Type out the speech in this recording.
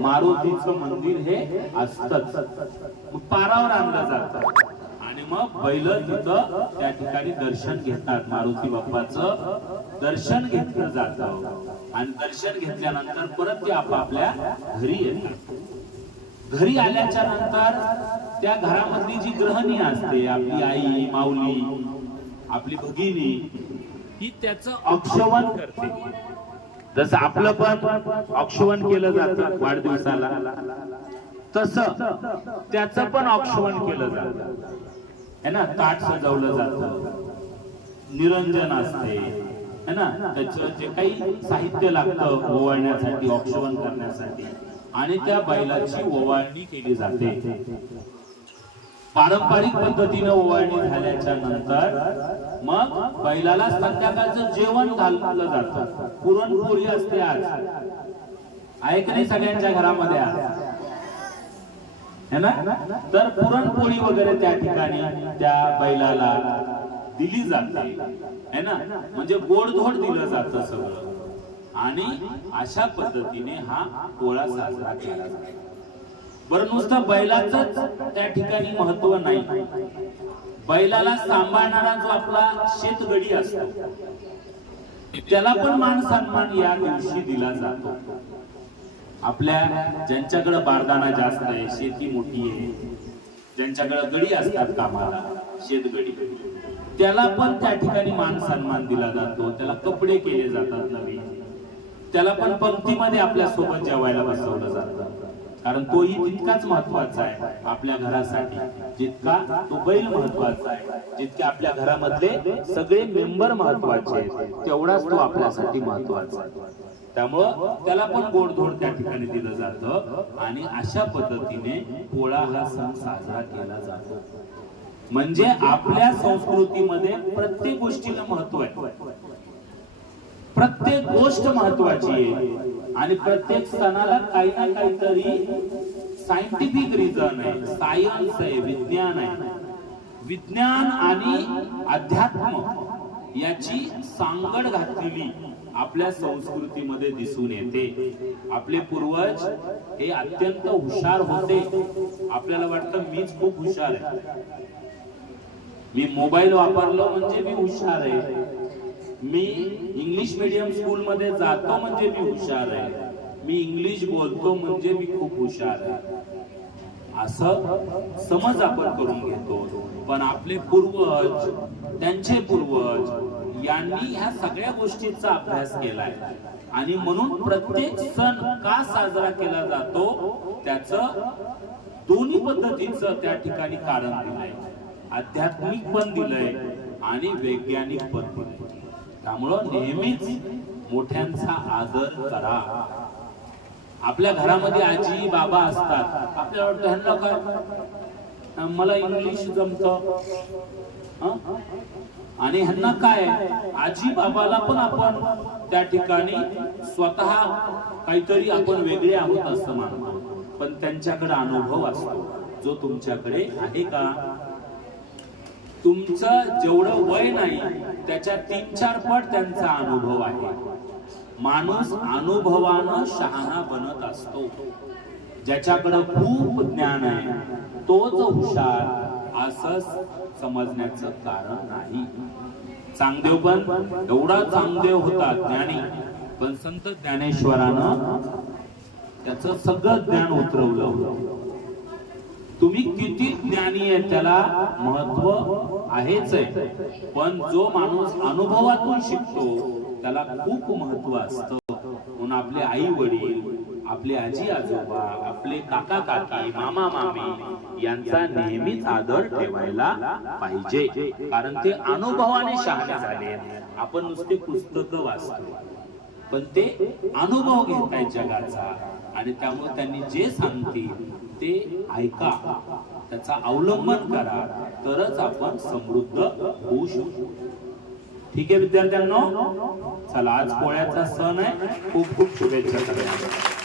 मारुतीचं मंदिर हे असतच. मग पारावर आणलं जातं आणि मग बैल तिथं त्या ठिकाणी दर्शन घेतात. मारुती बाप्पाचं दर्शन घेतलं जातं आणि दर्शन घेतल्यानंतर परत ते आपापल्या घरी येतात. घरी आल्याच्या नंतर त्या घरामधली जी गृहिणी असते, आपली आई, माऊली, आपली भगिनी, ही त्याचं औक्षवण करते. जसं आपलं पण औक्षवण केलं जातं वाढदिवसाला, तसं त्याचं पण औक्षवण केलं जातं है ना. ताट सजवलं जातं, निरंजन असते है ना, त्याचं जे काही साहित्य लागतं ओवाळण्यासाठी, औक्षवण करण्यासाठी, आणि त्या बैलाची ओवाळणी केली जाते. पारंपरिक पद्धतीने ओवाळणी झाल्याच्या नंतर मग बैलाला संध्याकाळचं जेवण घाललं जातं. पुरणपोळी असते आज, आहे की नाही सगळ्यांच्या घरामध्ये है ना. तर पुरणपोळी वगैरे त्या ठिकाणी त्या बैलाला दिली जाते है ना, म्हणजे गोडधोड दिलं जातं सगळं. आणि अशा पद्धतीने हा पोळा साजरा केला जातो. बरं, नुसतं बैलाचंच त्या ठिकाणी महत्व नाही. बैलाला सांभाळणारा जो आपला शेतगडी असतो, त्याला पण मान सन्मान या दिवशी दिला जातो. आपल्या ज्यांच्याकडे बारदाना जास्त आहे, शेती मोठी आहे, ज्यांच्याकडे गडी असतात कामाला, शेतगडी, त्याला पण त्या ठिकाणी मान सन्मान दिला जातो. त्याला कपडे केले जातात नवीन, त्याला पण पंक्तीमध्ये आपल्या सोबत जेवायला बसवलं जातं. कारण तोही तितकाच महत्वाचा आहे आपल्या घरासाठी जितका तो बैल महत्वाचा आहे. जितके आपल्या घरामधले सगळे मेंबर महत्वाचे आहेत, तेवढाच तो आपल्यासाठी महत्वाचा आहे. त्यामुळं त्याला पण गोडधोड त्या ठिकाणी दिलं जातं. आणि अशा पद्धतीने पोळा हा सण साजरा केला जातो. म्हणजे आपल्या संस्कृतीमध्ये प्रत्येक गोष्टीला महत्व आहे, प्रत्येक गोष्ट महत्वाची आहे. आणि प्रत्येक सणाला काही ना काहीतरी सायंटिफिक रिझन आहे, सायन्स आहे, विज्ञान आहे. विज्ञान आणि अध्यात्म याची सांगड घातलेली आपल्या संस्कृतीमध्ये दिसून येते. आपले पूर्वज हे अत्यंत हुशार होते. आपल्याला वाटतं मीच खूप हुशार आहे, मी मोबाईल वापरलो म्हणजे मी हुशार आहे, मी इंग्लिश मीडियम स्कूल मध्ये जातो म्हणजे मी हुशार आहे, मी इंग्लिश बोलतो म्हणजे मी खूप हुशार आहे, असं समज आपण करून घेतो. पण आपले पूर्वज, त्यांचे पूर्वज यांनी ह्या सगळ्या गोष्टींचा अभ्यास केलाय. आणि म्हणून प्रत्येक सण का साजरा केला जातो त्याचं दोन्ही पद्धतीचं त्या ठिकाणी कारण दिलंय. आध्यात्मिक पण दिलंय आणि वैज्ञानिक पण दिलंय. त्यामुळं नेहमीच मोठ्यांचा आदर करा. आपल्या घरामध्ये आजी बाबा असतात, आपल्याला वाटतं ह्यांना काय, मला इंग्लिश जमतं आणि ह्यांना काय. आजी बाबाला पण आपण त्या ठिकाणी स्वतः काहीतरी आपण वेगळे आहोत असं मानतो, पण त्यांच्याकडे अनुभव असतो जो तुमच्याकडे आहे का. तुमचं जेवढं वय नाही त्याच्या 3-4 पट त्यांचा अनुभव आहे. माणूस अनुभवानं शहाणा बनत असतो. ज्याच्याकडे खूप ज्ञान आहे तोच हुशार असं समजण्याचं कारण नाही. चांगदेव पण एवढा चांगदेव होता ज्ञानी, पण संत ज्ञानेश्वरानं त्याचं सगळं ज्ञान उतरवलं. तुम्ही किती ज्ञानी आहे त्याला महत्व आहेच आहे, पण जो माणूस अनुभवातून शिकतो त्याला खूप महत्व असतं. म्हणून आपले आई वडील, आपले आजी आजोबा, आपले काका काकी, मामा मामी यांचा नेहमीच आदर ठेवायला पाहिजे. कारण ते अनुभवाने शहाणे झाले. आपण नुसते पुस्तकं वाचतो, पण ते अनुभव घेताय जगाचा. आणि त्यामुळे त्यांनी जे सांगतील ते ऐका, त्याचा अवलंबन करा, तरच आपण समृद्ध होऊ शकतो. ठीक आहे विद्यार्थ्यांनो, चला आज पोळ्याचा सण आहे. खूप खूप शुभेच्छा सगळ्यांना.